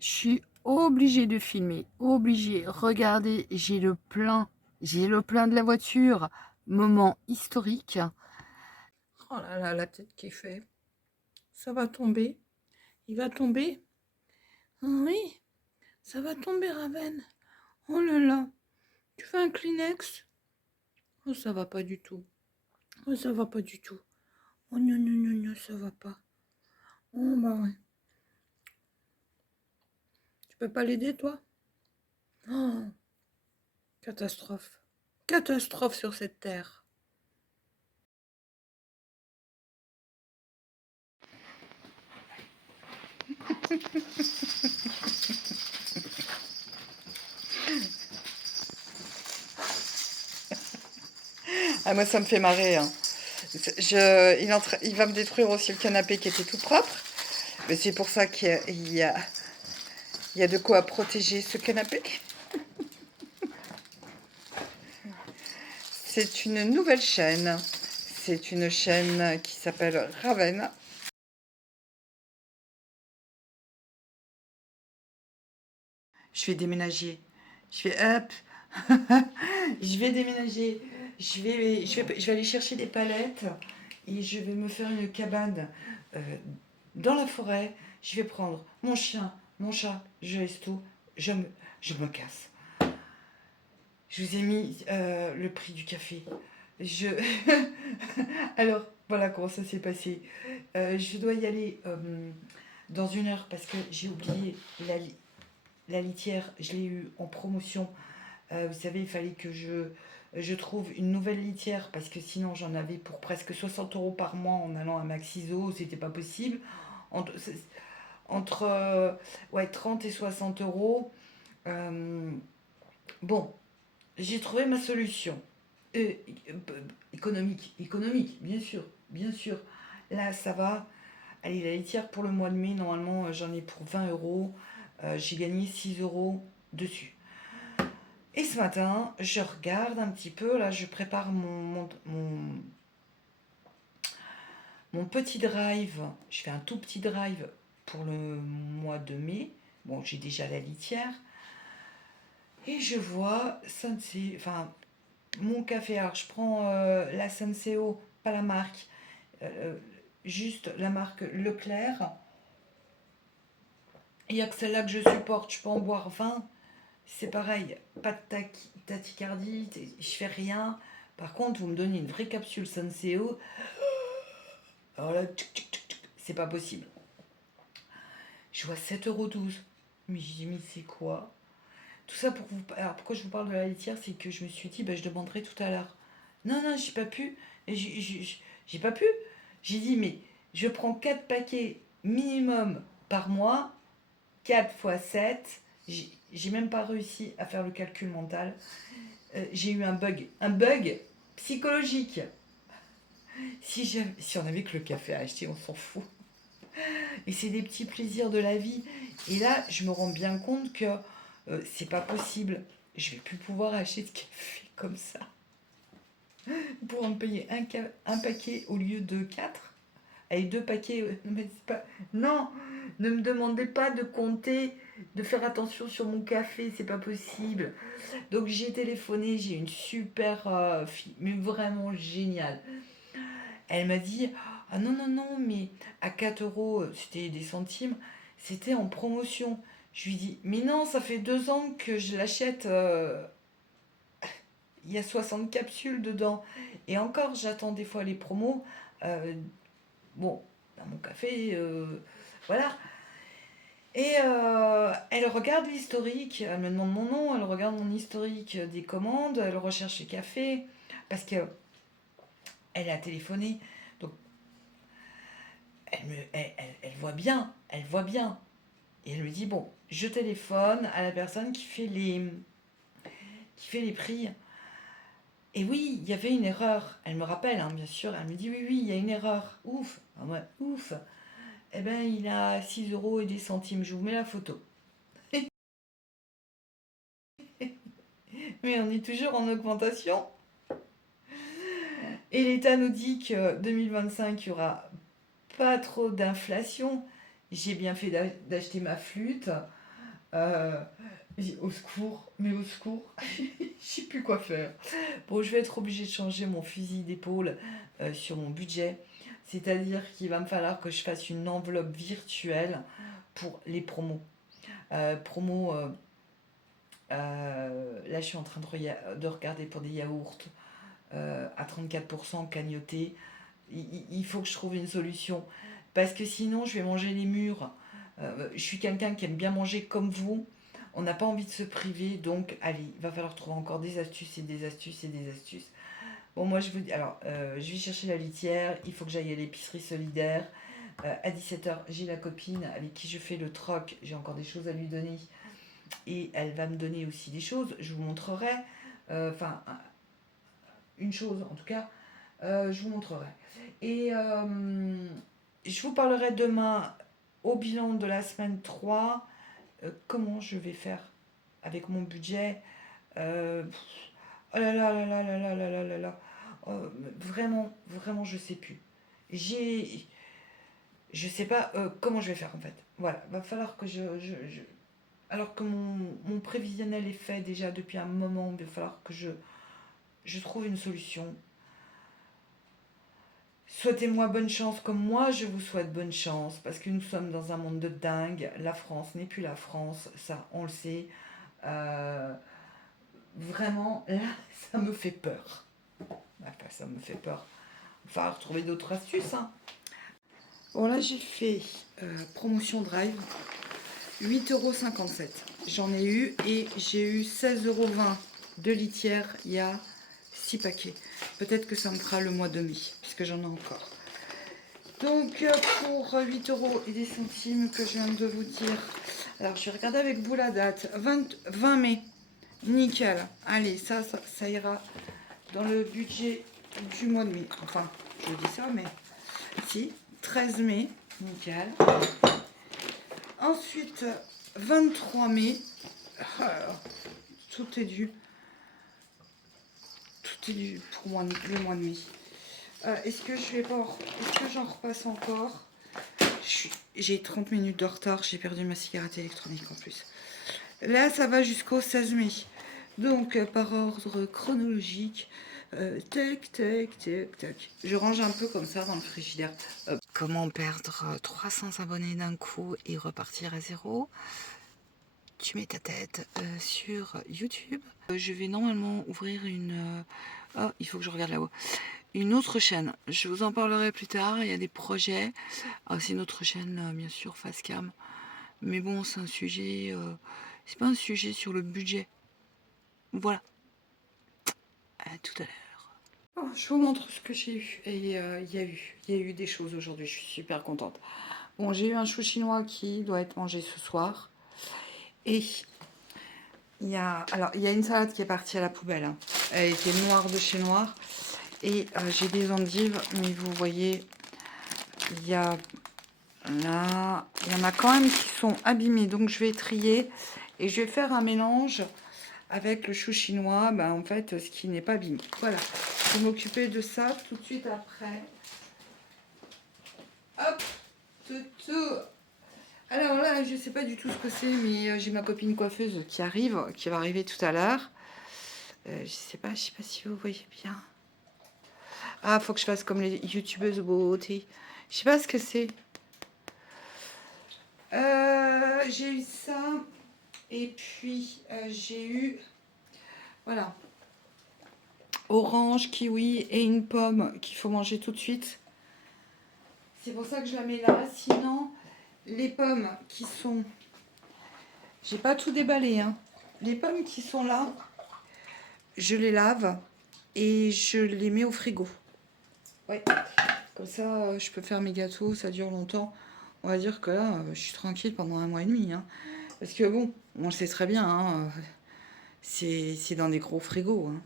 Je suis obligée de filmer, obligée. Regardez, j'ai le plein de la voiture. Moment historique. Oh là là, la tête qui fait. Ça va tomber. Il va tomber. Oui, ça va tomber, Raven. Oh là là. Tu fais un Kleenex? Oh, ça va pas du tout. Oh, ça va pas du tout. Oh non, non, non, non, ça va pas. Oh bah ouais. Tu peux pas l'aider, toi? Oh, catastrophe. Catastrophe sur cette terre. Ah, moi, ça me fait marrer, hein. Il va me détruire aussi le canapé qui était tout propre. Mais c'est pour ça il y a de quoi protéger ce canapé. C'est une nouvelle chaîne. C'est une chaîne qui s'appelle Raven. Je vais déménager. Je vais hop. Je vais déménager. Je vais aller chercher des palettes et je vais me faire une cabane dans la forêt. Je vais prendre mon chien, mon chat, je laisse tout. Je me, je me casse. Je vous ai mis le prix du café. Je... Alors, voilà comment ça s'est passé. Je dois y aller dans une heure parce que j'ai oublié la litière. Je l'ai eu en promotion. Vous savez, il fallait que je trouve une nouvelle litière parce que sinon j'en avais pour presque 60 € par mois en allant à Maxiso. C'était pas possible. Entre, entre ouais, 30 et 60 €. Euh, bon, j'ai trouvé ma solution. Euh, économique, bien sûr, bien sûr. Là, ça va. Allez, la litière pour le mois de mai, normalement, j'en ai pour 20 €. J'ai gagné 6 € dessus. Et ce matin, je regarde un petit peu, là, je prépare mon petit drive. Je fais un tout petit drive pour le mois de mai. Bon, j'ai déjà la litière. Et je vois Sensei, enfin, mon café. Alors, je prends la Senseo, pas la marque, euh, juste la marque Leclerc. Il n'y a que celle-là que je supporte. Je peux en boire 20. C'est pareil, pas de tachycardie, je fais rien. Par contre, vous me donnez une vraie capsule Senseo. Alors là, c'est pas possible. Je vois 7,12 €. Mais j'ai dit, mais c'est quoi? Tout ça pour vous. Alors pourquoi je vous parle de la laitière, c'est que je me suis dit, bah, je demanderai tout à l'heure. Non, non, j'ai pas pu. J'ai pas pu. J'ai dit, mais je prends 4 paquets minimum par mois, 4 fois 7. J'ai même pas réussi à faire le calcul mental. J'ai eu un bug psychologique. Si on avait que le café à acheter, on s'en fout. Et c'est des petits plaisirs de la vie. Et là, je me rends bien compte que c'est pas possible. Je vais plus pouvoir acheter de café comme ça. Pour en payer un paquet au lieu de 4. Allez, 2 paquets. Non, ne me demandez pas de compter, de faire attention sur mon café, c'est pas possible. Donc j'ai téléphoné, j'ai une super fille, mais vraiment géniale. Elle m'a dit, ah non, non, non, mais à 4 €, c'était des centimes, c'était en promotion. Je lui dis, mais non, ça fait 2 ans que je l'achète, il y a 60 capsules dedans. Et encore, j'attends des fois les promos. Euh, bon, dans mon café, voilà. Et elle regarde l'historique, elle me demande mon nom, elle regarde mon historique des commandes, elle recherche les cafés, parce que elle a téléphoné. Donc elle voit bien, elle voit bien. Et elle me dit, bon, je téléphone à la personne qui fait les prix. Et oui, il y avait une erreur. Elle me rappelle, hein, bien sûr. Elle me dit, oui, oui, il y a une erreur. Ouf. Ah ouais, ouf. Eh ben, il a 6 € et des centimes. Je vous mets la photo. Mais on est toujours en augmentation. Et l'État nous dit que 2025, il n'y aura pas trop d'inflation. J'ai bien fait d'acheter ma flûte. Euh, au secours, mais au secours, je sais plus quoi faire. Bon, je vais être obligée de changer mon fusil d'épaule sur mon budget. C'est-à-dire qu'il va me falloir que je fasse une enveloppe virtuelle pour les promos. Promos, là je suis en train de regarder pour des yaourts à 34% cagnotés. Il faut que je trouve une solution. Parce que sinon, je vais manger les murs. Je suis quelqu'un qui aime bien manger comme vous. On n'a pas envie de se priver. Donc, allez, il va falloir trouver encore des astuces et des astuces et des astuces. Bon, moi, je vous dis. Alors, je vais chercher la litière. Il faut que j'aille à l'épicerie solidaire. À 17h, j'ai la copine avec qui je fais le troc. J'ai encore des choses à lui donner. Et elle va me donner aussi des choses. Je vous montrerai. Enfin, une chose en tout cas. Je vous montrerai. Et je vous parlerai demain au bilan de la semaine 3 comment je vais faire avec mon budget. Euh, oh là là là là là là là là là là. Vraiment, vraiment, je sais plus. J'ai, je sais pas comment je vais faire en fait. Voilà, va falloir que alors que mon prévisionnel est fait déjà depuis un moment, il va falloir que je trouve une solution. Souhaitez-moi bonne chance comme moi je vous souhaite bonne chance parce que nous sommes dans un monde de dingue. La France n'est plus la France, ça on le sait. Euh, Vraiment, là, ça me fait peur. Enfin, ça me fait peur. Il va falloir trouver d'autres astuces. Hein. Bon là j'ai fait promotion drive, 8,57 €. J'en ai eu et j'ai eu 16,20 € de litière il y a 6 paquets. Peut-être que ça me fera le mois de mai, puisque j'en ai encore. Donc pour 8 € et des centimes que je viens de vous dire. Alors je vais regarder avec vous la date. 20 mai. Nickel. Allez, ça ira dans le budget du mois de mai. Enfin, je dis ça, mais si. 13 mai. Nickel. Ensuite, 23 mai. Tout est dû. Tout est dû pour moi, le mois de mai. Est-ce que j'en repasse encore? J'ai 30 minutes de retard, j'ai perdu ma cigarette électronique en plus. Là, ça va jusqu'au 16 mai. Donc, par ordre chronologique, tac, tac, tac, tac. Je range un peu comme ça dans le frigidaire. Comment perdre 300 abonnés d'un coup et repartir à zéro? Tu mets ta tête sur YouTube. Je vais normalement ouvrir une... Oh, il faut que je regarde là-haut. Une autre chaîne. Je vous en parlerai plus tard. Il y a des projets. Ah, c'est une autre chaîne, bien sûr, Facecam. Mais bon, c'est un sujet... c'est pas un sujet sur le budget. Voilà. À tout à l'heure. Oh, je vous montre ce que j'ai eu. Et il y a eu des choses aujourd'hui. Je suis super contente. Bon, j'ai eu un chou chinois qui doit être mangé ce soir. Et il y a une salade qui est partie à la poubelle. Hein. Elle était noire de chez noir. Et j'ai des endives, mais vous voyez, il y a là, il y en a quand même qui sont abîmées. Donc je vais trier et je vais faire un mélange avec le chou chinois, ben, en fait, ce qui n'est pas abîmé. Voilà, je vais m'occuper de ça tout de suite après. Hop, tout. Alors là, je sais pas du tout ce que c'est, mais j'ai ma copine coiffeuse qui va arriver tout à l'heure. Je sais pas si vous voyez bien. Ah, faut que je fasse comme les youtubeuses beauté. Je sais pas ce que c'est. J'ai eu ça. Et puis, j'ai eu... Voilà. Orange, kiwi et une pomme qu'il faut manger tout de suite. C'est pour ça que je la mets là. Sinon, les pommes qui sont... J'ai pas tout déballé. Hein. Les pommes qui sont là, je les lave et je les mets au frigo. Ouais. Comme ça, je peux faire mes gâteaux, ça dure longtemps. On va dire que là, je suis tranquille pendant 1 mois et demi. Hein. Parce que bon, on le sait très bien, hein, c'est dans des gros frigos. Hein.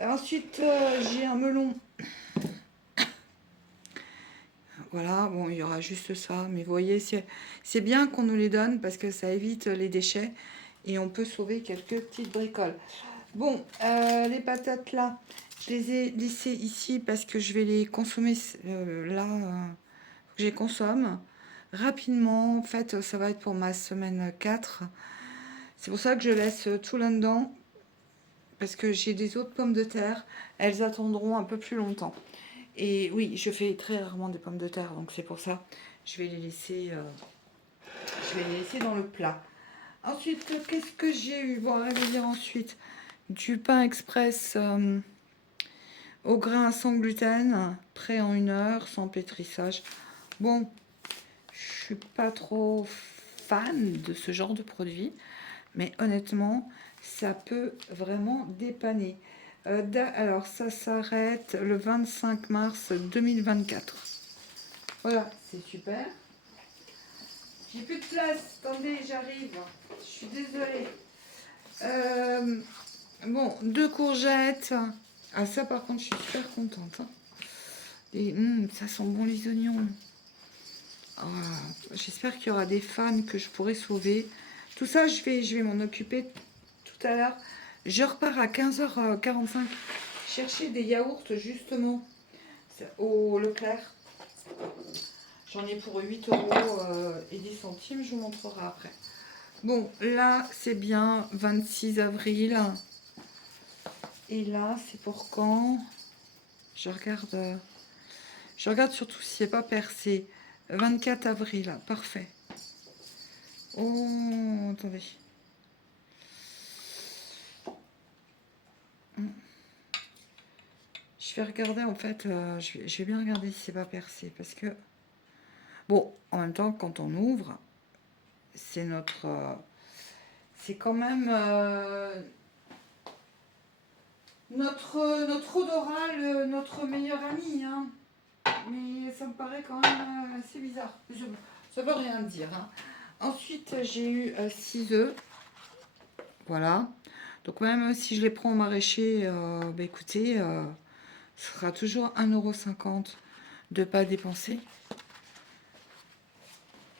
Ensuite, j'ai un melon. Voilà, bon, il y aura juste ça. Mais vous voyez, c'est bien qu'on nous les donne parce que ça évite les déchets et on peut sauver quelques petites bricoles. Bon, les patates là, je les ai laissées ici parce que je vais les consommer là. Que je les consomme. rapidement. En fait, ça va être pour ma semaine 4. C'est pour ça que je laisse tout là-dedans. Parce que j'ai des autres pommes de terre. Elles attendront un peu plus longtemps. Et oui, je fais très rarement des pommes de terre. Donc c'est pour ça. Je vais les laisser, dans le plat. Ensuite, qu'est-ce que j'ai eu? Bon, je vais dire ensuite. Du pain express au grain sans gluten. Prêt en 1 heure, sans pétrissage. Bon, je suis pas trop fan de ce genre de produit, mais honnêtement, ça peut vraiment dépanner. Alors, ça s'arrête le 25 mars 2024. Voilà, c'est super. J'ai plus de place. Attendez, j'arrive. Je suis désolée. Bon, 2 courgettes. Ah, ça, par contre, je suis super contente. Hein. Et, ça sent bon les oignons. Ah, j'espère qu'il y aura des fans que je pourrai sauver. Tout ça, je vais m'en occuper tout à l'heure. Je repars à 15h45 chercher des yaourts justement au Leclerc. J'en ai pour 8 euros et 10 centimes. Je vous montrerai après. Bon, là, c'est bien 26 avril. Et là, c'est pour quand? Je regarde surtout si c'est pas percé. 24 avril, parfait. Oh, attendez. Je vais regarder en fait, je vais bien regarder si c'est pas percé parce que bon, en même temps quand on ouvre, c'est c'est quand même notre odorat, notre meilleur ami, hein. Mais ça me paraît quand même assez bizarre. Ça veut rien dire. Hein. Ensuite, j'ai eu 6 œufs, voilà. Donc même si je les prends au maraîcher, bah écoutez, ce sera toujours 1,50 € de pas dépenser.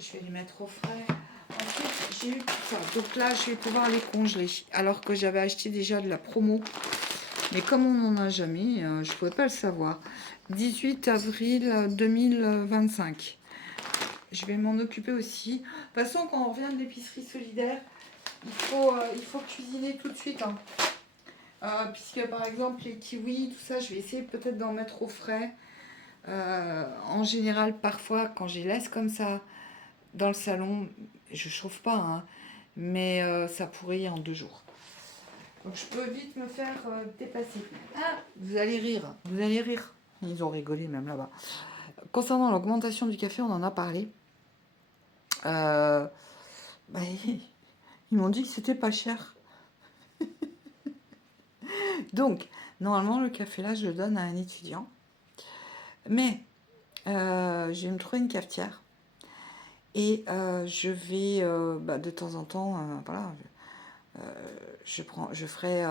Je vais les mettre au frais. Ensuite, j'ai eu tout ça. Donc là, je vais pouvoir les congeler. Alors que j'avais acheté déjà de la promo. Mais comme on n'en a jamais, je ne pouvais pas le savoir. 18 avril 2025. Je vais m'en occuper aussi. De toute façon, quand on revient de l'épicerie solidaire, il faut cuisiner tout de suite. Hein. Puisque par exemple, les kiwis, tout ça, je vais essayer peut-être d'en mettre au frais. En général, parfois, quand je les laisse comme ça dans le salon, je chauffe pas, hein, mais ça pourrit en 2 jours. Donc je peux vite me faire dépasser. Ah, vous allez rire, vous allez rire. Ils ont rigolé même là-bas. Concernant l'augmentation du café, on en a parlé. Bah, ils m'ont dit que c'était pas cher. Donc, normalement, le café là, je le donne à un étudiant. Mais je vais me trouver une cafetière. Et je vais de temps en temps, voilà, je ferai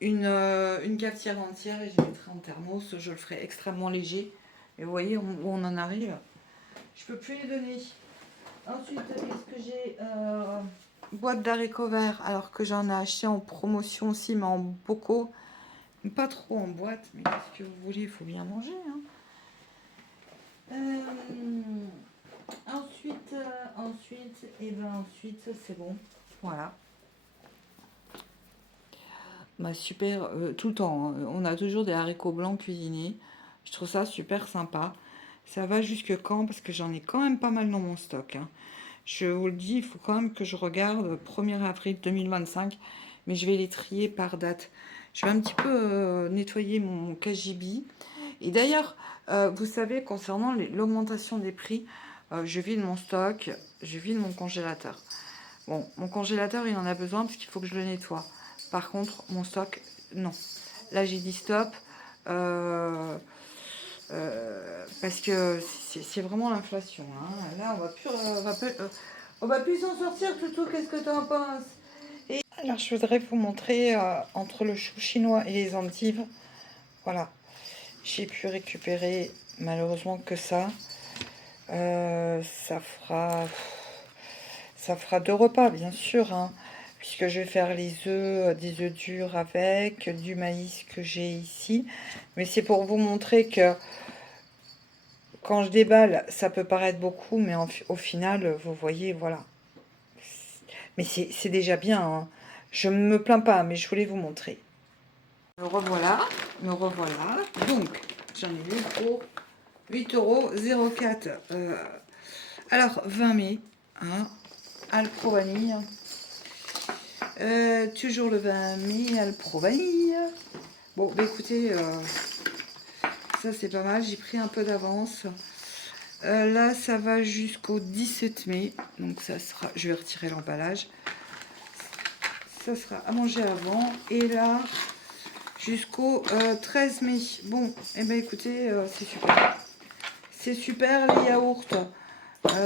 une cafetière entière et je mettrai en thermos. Je le ferai extrêmement léger. Et vous voyez où on en arrive. Je peux plus les donner. Ensuite, qu'est-ce que j'ai boîte d'haricots verts, alors que j'en ai acheté en promotion aussi, mais en bocaux. Pas trop en boîte, mais qu'est-ce que vous voulez, il faut bien manger. Hein. Ensuite, c'est bon. Voilà. Bah, super, tout le temps. Hein. On a toujours des haricots blancs cuisinés. Je trouve ça super sympa. Ça va jusque quand? Parce que j'en ai quand même pas mal dans mon stock. Hein. Je vous le dis, il faut quand même que je regarde 1er avril 2025. Mais je vais les trier par date. Je vais un petit peu nettoyer mon KGB. Et d'ailleurs, vous savez, concernant l'augmentation des prix, je vide mon stock, je vide mon congélateur. Bon, mon congélateur, il en a besoin parce qu'il faut que je le nettoie. Par contre, mon stock, non. Là, j'ai dit stop. Parce que c'est vraiment l'inflation. Hein. Là, on va plus s'en sortir, Toutou. Qu'est-ce que tu en penses? Et alors, je voudrais vous montrer entre le chou chinois et les endives. Voilà. J'ai pu récupérer malheureusement que ça. Ça fera 2 repas, bien sûr, hein, puisque je vais faire les œufs, des œufs durs avec du maïs que j'ai ici. Mais c'est pour vous montrer que quand je déballe, ça peut paraître beaucoup, mais au final, vous voyez, voilà. Mais c'est déjà bien, hein. Je ne me plains pas, mais je voulais vous montrer. Me revoilà, me revoilà. Donc, j'en ai eu pour 8,04 €. Alors, 20 mai, hein, Alpro Vanille. Toujours le 20 mai, Alpro Vanille. Bon, bah écoutez, ça c'est pas mal, j'ai pris un peu d'avance. Là, ça va jusqu'au 17 mai, donc ça sera, je vais retirer l'emballage. Ça sera à manger avant. Et là, jusqu'au 13 mai. Bon, et ben écoutez, c'est super. C'est super les yaourts.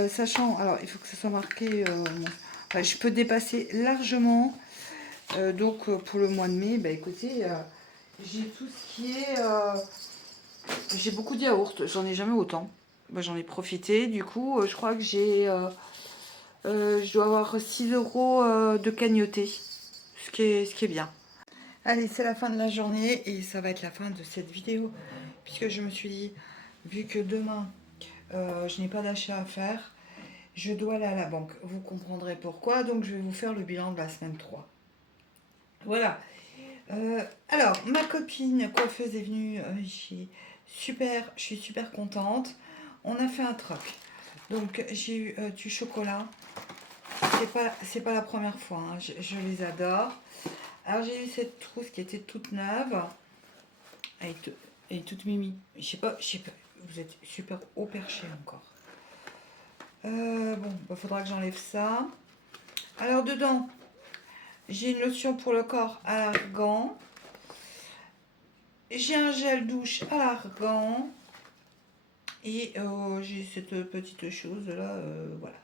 Sachant, alors il faut que ça soit marqué. Enfin, je peux dépasser largement. Donc pour le mois de mai, bah écoutez, j'ai tout ce qui est. J'ai beaucoup de yaourts. J'en ai jamais autant. Bah, j'en ai profité. Du coup, je crois que j'ai. Je dois avoir 6 € de cagnoté. Ce qui est bien. Allez, c'est la fin de la journée et ça va être la fin de cette vidéo. Puisque je me suis dit, vu que demain, je n'ai pas d'achat à faire, je dois aller à la banque. Vous comprendrez pourquoi. Donc, je vais vous faire le bilan de la semaine 3. Voilà. Alors, ma copine coiffeuse est venue. Je suis super contente. On a fait un troc. Donc, j'ai eu du chocolat. C'est pas la première fois, hein. Je les adore. Alors, j'ai eu cette trousse qui était toute neuve. Elle est toute mimi. Je sais pas, vous êtes super haut perché encore. Bon, bah, faudra que j'enlève ça. Alors, dedans, j'ai une lotion pour le corps à l'argan. J'ai un gel douche à l'argan. Et j'ai cette petite chose là, voilà.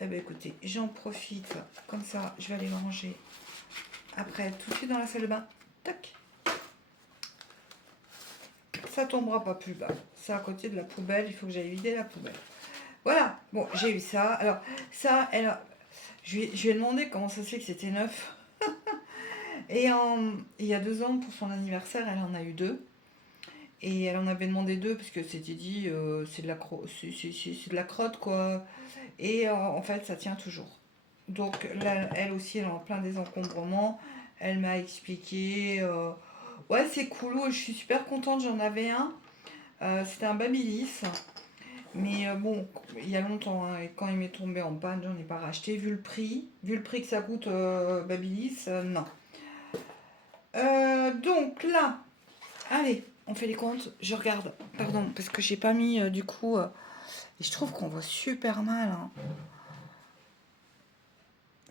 Eh bien, écoutez, j'en profite. Comme ça, je vais aller le ranger. Après, tout de suite dans la salle de bain. Tac. Ça tombera pas plus bas. C'est à côté de la poubelle. Il faut que j'aille vider la poubelle. Voilà. Bon, j'ai eu ça. Alors, ça, je lui ai demandé comment ça se fait que c'était neuf. Et il y a 2 ans, pour son anniversaire, elle en a eu 2. Et elle en avait demandé 2 parce que c'était dit, c'est de la crotte, quoi. Et en fait, ça tient toujours. Donc là, elle aussi, elle est en plein désencombrement. Elle m'a expliqué. Ouais, c'est cool. Je suis super contente. J'en avais un. C'était un Babyliss. Mais bon, il y a longtemps. Hein, et quand il m'est tombé en panne, j'en ai pas racheté. Vu le prix que ça coûte Babyliss, non. Donc là, allez, on fait les comptes. Je regarde. Pardon, parce que j'ai pas mis du coup. Et je trouve qu'on voit super mal. Hein.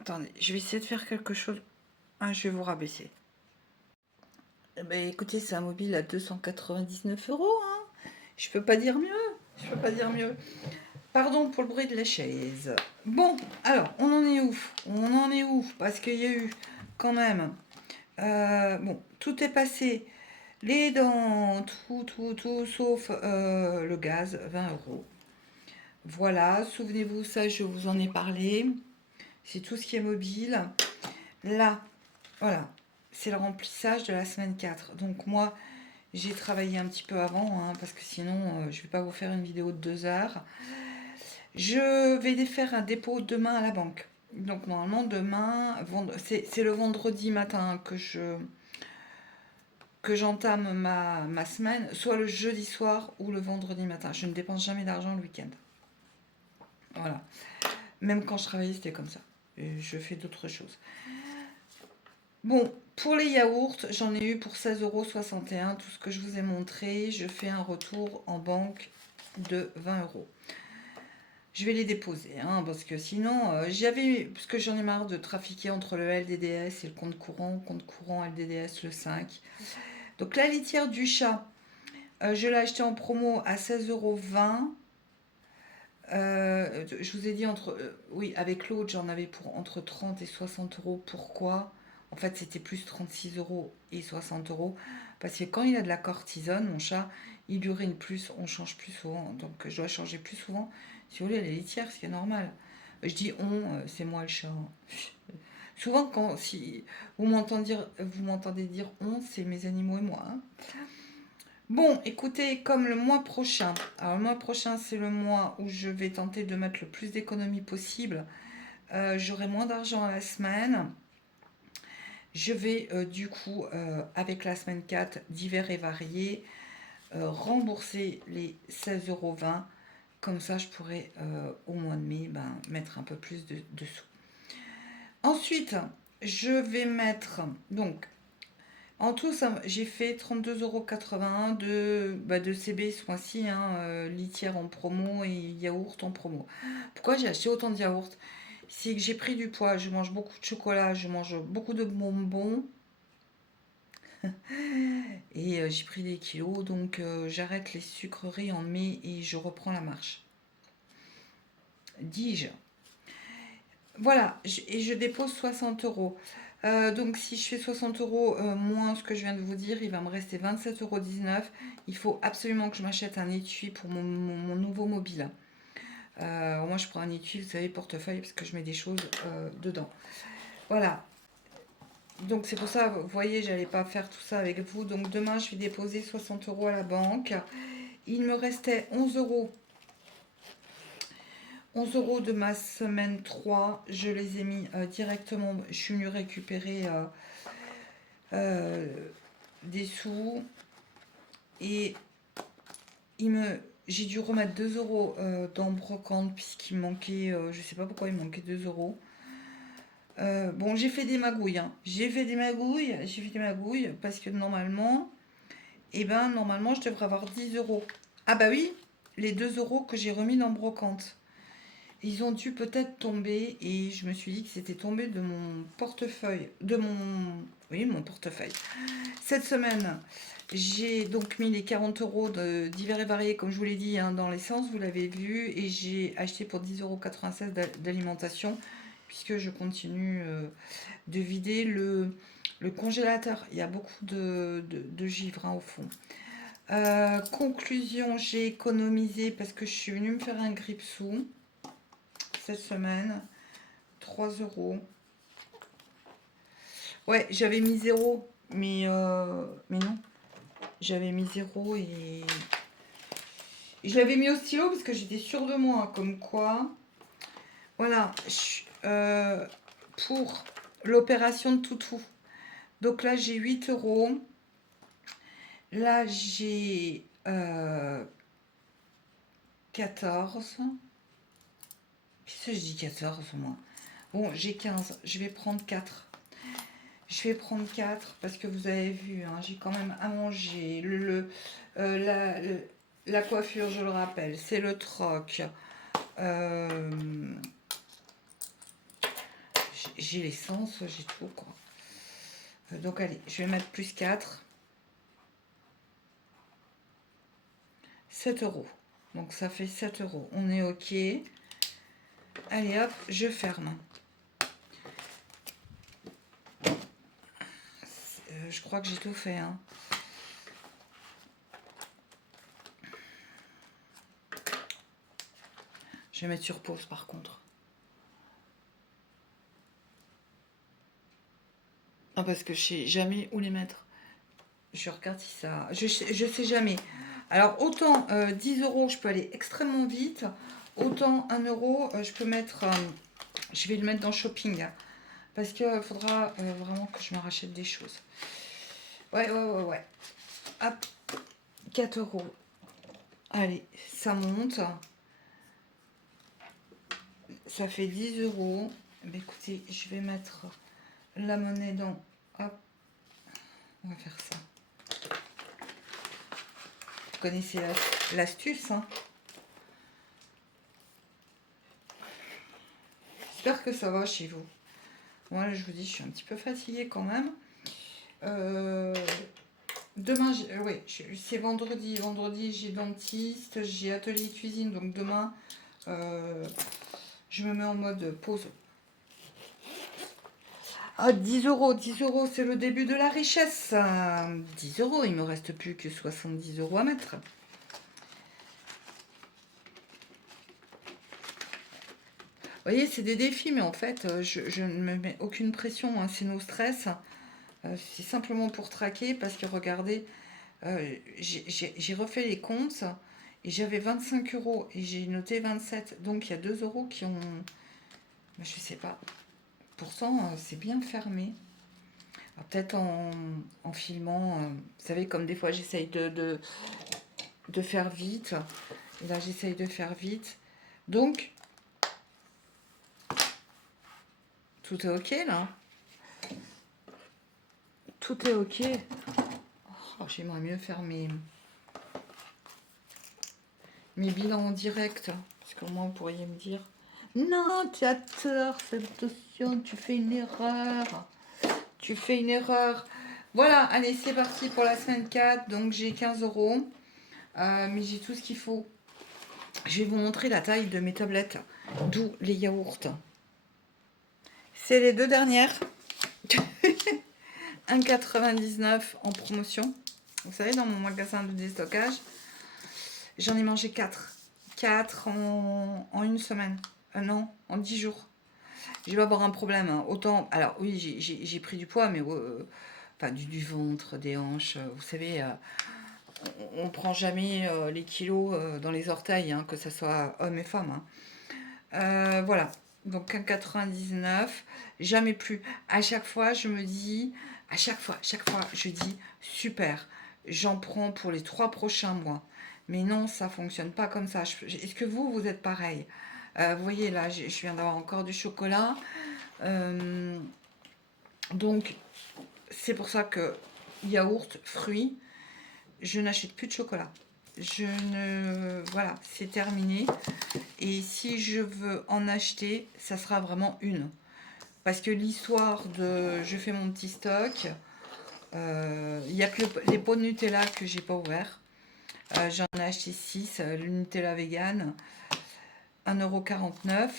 Attendez, je vais essayer de faire quelque chose. Ah, je vais vous rabaisser. Eh ben, écoutez, c'est un mobile à 299 €. Hein. Je peux pas dire mieux. Je peux pas dire mieux. Pardon pour le bruit de la chaise. Bon, alors, on en est où? On en est où? Parce qu'il y a eu quand même. Bon, tout est passé. Les dents, tout, sauf le gaz, 20 €. Voilà, souvenez-vous, ça, je vous en ai parlé. C'est tout ce qui est mobile. Là, voilà, c'est le remplissage de la semaine 4. Donc moi, j'ai travaillé un petit peu avant, hein, parce que sinon, je ne vais pas vous faire une vidéo de 2 heures. Je vais faire un dépôt demain à la banque. Donc normalement, demain, c'est le vendredi matin que j'entame ma semaine, soit le jeudi soir ou le vendredi matin. Je ne dépense jamais d'argent le week-end. Voilà. Même quand je travaillais, c'était comme ça. Et je fais d'autres choses. Bon, pour les yaourts, j'en ai eu pour 16,61 €. Tout ce que je vous ai montré, je fais un retour en banque de 20 €. Je vais les déposer, hein, parce que sinon, parce que j'en ai marre de trafiquer entre le LDDS et le compte courant LDDS le 5. Donc la litière du chat, je l'ai acheté en promo à 16,20 €. Je vous ai dit oui, avec l'autre, j'en avais pour entre 30 et 60 €. Pourquoi? En fait, c'était plus 36 € et 60 €. Parce que quand il a de la cortisone, mon chat, il urine plus, on change plus souvent. Donc, je dois changer plus souvent. Si vous voulez, la litière, c'est normal. Je dis c'est moi le chat. Souvent, si vous m'entendez dire on, c'est mes animaux et moi. Hein. Bon, écoutez, comme le mois prochain, alors le mois prochain, c'est le mois où je vais tenter de mettre le plus d'économies possible. J'aurai moins d'argent à la semaine. Je vais du coup, avec la semaine 4, divers et variés, rembourser les 16,20 €. Comme ça, je pourrai au mois de mai ben, mettre un peu plus de sous. Ensuite, je vais mettre, donc, en tout, j'ai fait 32,81 € de CB ce mois-ci, hein, litière en promo et yaourt en promo. Pourquoi j'ai acheté autant de yaourt? C'est que j'ai pris du poids, je mange beaucoup de chocolat, je mange beaucoup de bonbons et j'ai pris des kilos, donc j'arrête les sucreries en mai et je reprends la marche. Dis-je. Voilà, et je dépose 60 €. Donc si je fais 60 € moins ce que je viens de vous dire, il va me rester 27,19 €. Il faut absolument que je m'achète un étui pour mon nouveau mobile. Moi je prends un étui, vous savez, portefeuille, parce que je mets des choses dedans. Voilà. Donc c'est pour ça, vous voyez, j'allais pas faire tout ça avec vous. Donc demain je vais déposer 60 € à la banque. Il me restait 11 € de ma semaine 3, je les ai mis directement, je suis venue récupérer euh, des sous et j'ai dû remettre 2 € dans Brocante puisqu'il me manquait, je sais pas pourquoi il me manquait 2 €. Bon, j'ai fait des magouilles, hein. J'ai fait des magouilles parce que normalement, normalement je devrais avoir 10 €. Ah bah oui, les 2 € que j'ai remis dans Brocante. Ils ont dû peut-être tomber et je me suis dit que c'était tombé de mon portefeuille, oui, mon portefeuille. Cette semaine, j'ai donc mis les 40 € de divers et variés, comme je vous l'ai dit, hein, dans l'essence, vous l'avez vu, et j'ai acheté pour 10,96 € d'alimentation, puisque je continue de vider le congélateur. Il y a beaucoup de givre, hein, au fond. Conclusion, j'ai économisé parce que je suis venue me faire un grip-sous cette semaine. 3 €. Ouais, j'avais mis 0, mais non. J'avais mis 0 et je l'avais mis au stylo parce que j'étais sûre de moi, comme quoi. Voilà, pour l'opération de toutou. Donc là, j'ai 8 €. Là, j'ai 14. Qu'est-ce que je dis 14 moi? Bon, j'ai 15. Je vais prendre 4. Je vais prendre 4 parce que vous avez vu, hein, j'ai quand même à manger. La coiffure, je le rappelle, c'est le troc. J'ai l'essence, j'ai tout, quoi. Donc allez, je vais mettre plus 4. 7 €. Donc ça fait 7 €. On est OK. Allez hop, je ferme. Je crois que j'ai tout fait, hein. Je vais mettre sur pause par contre. Ah, parce que je sais jamais où les mettre. Je regarde si ça. Je sais jamais. Alors, autant 10 € je peux aller extrêmement vite. Autant 1 € je peux mettre. Je vais le mettre dans shopping. Parce qu'il faudra vraiment que je me rachète des choses. Ouais. Hop, 4 €. Allez, ça monte. Ça fait 10 €. Ben, écoutez, je vais mettre la monnaie dans. Hop, on va faire ça. Vous connaissez l'astuce, hein? J'espère que ça va chez vous. Moi, je vous dis, je suis un petit peu fatiguée quand même. Demain, oui, c'est vendredi. Vendredi, j'ai dentiste, j'ai atelier cuisine. Donc demain, je me mets en mode pause. Ah, 10 €, 10 €, c'est le début de la richesse. 10 €, il me reste plus que 70 € à mettre. Vous voyez, c'est des défis, mais en fait, je ne me mets aucune pression, hein, c'est nos stress. C'est simplement pour traquer, parce que regardez, J'ai refait les comptes et j'avais 25 euros et j'ai noté 27. Donc il y a 2 euros qui ont. Je sais pas. Pourtant, c'est bien fermé. Peut-être en filmant, vous savez, comme des fois j'essaye de faire vite. Et là, j'essaye de faire vite. Donc, tout est OK là. Tout est OK. Oh, j'aimerais mieux faire mes bilans en direct. Parce qu'au moins, vous pourriez me dire non, tu as tort, Sébastien, tu fais une erreur. Tu fais une erreur. Voilà, allez, c'est parti pour la semaine 4. Donc, j'ai 15 euros. Mais j'ai tout ce qu'il faut. Je vais vous montrer la taille de mes tablettes. D'où les yaourts. C'est les 2 dernières. 1,99 en promotion. Vous savez, dans mon magasin de déstockage, j'en ai mangé 4. 4 en une semaine. Non, en 10 jours. Je vais avoir un problème. Hein. Autant, alors oui, j'ai pris du poids, mais enfin du ventre, des hanches. Vous savez, on ne prend jamais les kilos dans les orteils, hein, que ce soit hommes et femmes. Hein. Voilà. Donc 1,99. Jamais plus. À chaque fois, je me dis, à chaque fois, je dis super. J'en prends pour les 3 prochains mois. Mais non, ça fonctionne pas comme ça. Est-ce que vous êtes pareil? Vous voyez là, je viens d'avoir encore du chocolat. Donc, c'est pour ça que yaourt, fruits, je n'achète plus de chocolat. Voilà, c'est terminé. Et si je veux en acheter, ça sera vraiment une. Parce que l'histoire de je fais mon petit stock, il n'y a que les pots de Nutella que j'ai pas ouvert. J'en ai acheté 6, le Nutella vegan, 1,49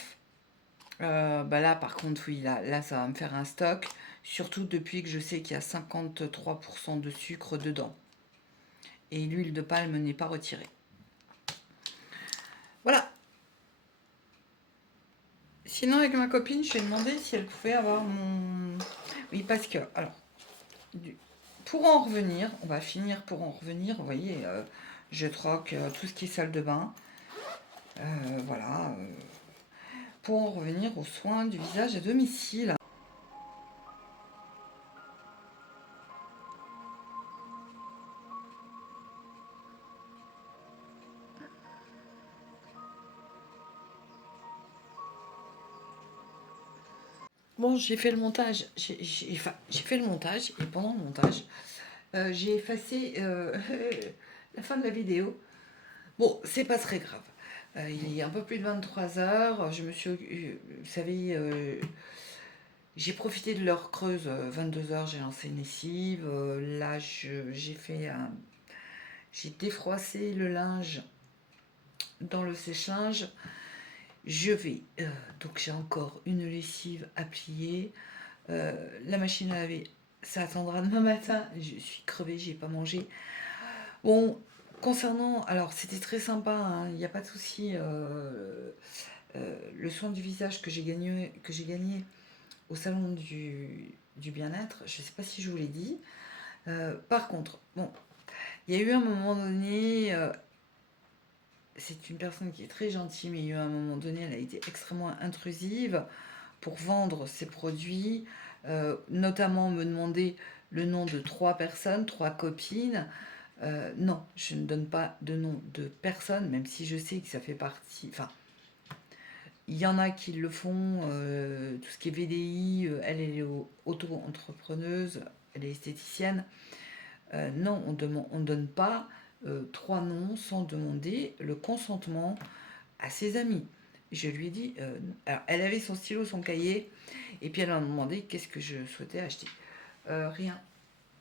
€. Bah là, par contre, oui, là, ça va me faire un stock. Surtout depuis que je sais qu'il y a 53% de sucre dedans. Et l'huile de palme n'est pas retirée. Voilà. Sinon, avec ma copine, je lui ai demandé si elle pouvait avoir mon... Oui, parce que, alors, pour en revenir, on va finir pour en revenir. Vous voyez, je troque tout ce qui est salle de bain. Voilà. Pour en revenir aux soins du visage à domicile. Bon, j'ai fait le montage. J'ai fait le montage et pendant le montage, j'ai effacé la fin de la vidéo. Bon, c'est pas très grave. Il est un peu plus de 23 heures. Je me suis, vous savez, j'ai profité de l'heure creuse. 22 heures, j'ai lancé une lessive. Là, j'ai défroissé le linge dans le sèche-linge. Donc j'ai encore une lessive à plier. La machine à laver, ça attendra demain matin. Je suis crevée, j'ai pas mangé. Bon, concernant, alors c'était très sympa, hein, il n'y a pas de souci. Le soin du visage que j'ai gagné au salon du bien-être, je ne sais pas si je vous l'ai dit. Par contre, bon, il y a eu un moment donné, c'est une personne qui est très gentille, mais il y a eu un moment donné, elle a été extrêmement intrusive pour vendre ses produits, notamment me demander le nom de 3 personnes, 3 copines. Non, je ne donne pas de nom de personne, même si je sais que ça fait partie. Enfin, il y en a qui le font, tout ce qui est VDI, elle est auto-entrepreneuse, elle est esthéticienne. Non, on ne donne pas 3 noms sans demander le consentement à ses amis. Je lui ai dit, alors elle avait son stylo, son cahier, et puis elle m'a demandé qu'est-ce que je souhaitais acheter. Rien.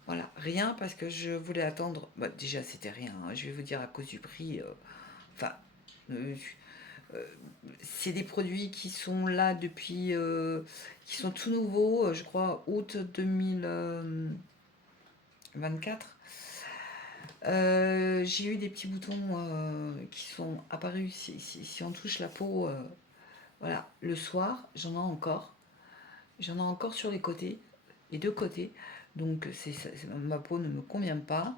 Voilà, rien parce que je voulais attendre. Bah, déjà, c'était rien. Hein, je vais vous dire à cause du prix. Enfin, c'est des produits qui sont là depuis. Qui sont tout nouveaux, je crois, août 2024. J'ai eu des petits boutons qui sont apparus si on touche la peau. Voilà, le soir, j'en ai encore. J'en ai encore sur les côtés, les 2 côtés. Donc ma peau ne me convient pas.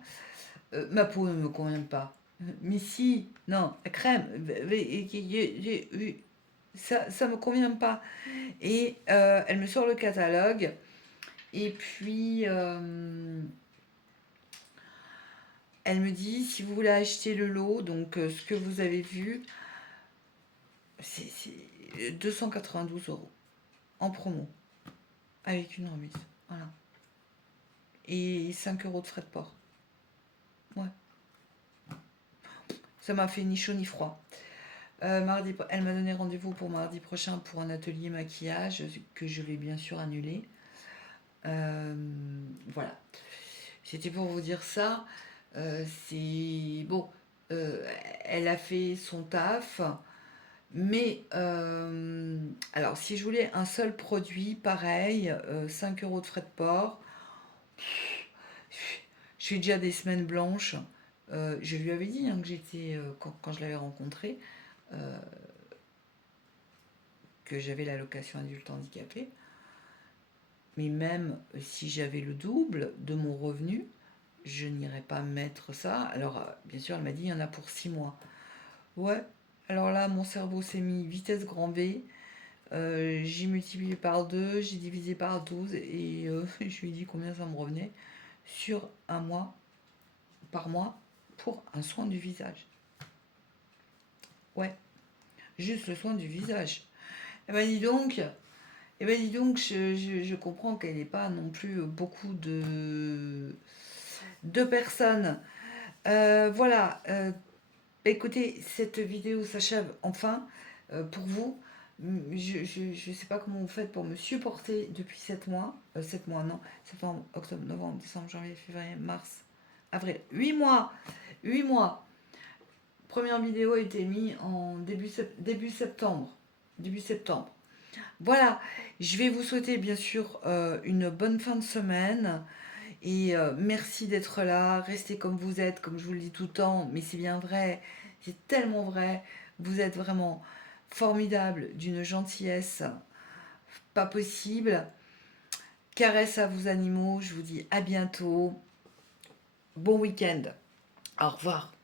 Ma peau ne me convient pas. Mais si, non, la crème, ça me convient pas. Et elle me sort le catalogue. Et puis, elle me dit, si vous voulez acheter le lot, donc ce que vous avez vu, c'est 292 € en promo, avec une remise. Voilà. Et 5 € de frais de port. Ouais. Ça m'a fait ni chaud ni froid. Elle m'a donné rendez-vous pour mardi prochain pour un atelier maquillage que je vais bien sûr annuler. Voilà. C'était pour vous dire ça. C'est bon. Elle a fait son taf. Mais alors, si je voulais un seul produit, pareil, 5 € de frais de port, je suis déjà des semaines blanches. Je lui avais dit hein, que j'étais, quand je l'avais rencontré, que j'avais l'allocation adulte handicapé. Mais même si j'avais le double de mon revenu, je n'irais pas mettre ça. Alors, bien sûr, elle m'a dit, il y en a pour 6 mois. Ouais, alors là, mon cerveau s'est mis vitesse grand V. J'ai multiplié par 2, j'ai divisé par 12 et je lui ai dit combien ça me revenait sur un mois, par mois, pour un soin du visage. Ouais, juste le soin du visage. Et ben dis donc, je comprends qu'elle n'ait pas non plus beaucoup de personnes. Voilà, écoutez, cette vidéo s'achève enfin pour vous. Je sais pas comment vous faites pour me supporter depuis 7 mois. 7 mois, non. Septembre, octobre, novembre, décembre, janvier, février, mars, avril. 8 mois. 8 mois. Première vidéo a été mise en début septembre. Début septembre. Voilà. Je vais vous souhaiter bien sûr une bonne fin de semaine. Et merci d'être là. Restez comme vous êtes, comme je vous le dis tout le temps. Mais c'est bien vrai. C'est tellement vrai. Vous êtes vraiment formidable, d'une gentillesse pas possible. Caresse à vos animaux. Je vous dis à bientôt. Bon week-end. Au revoir.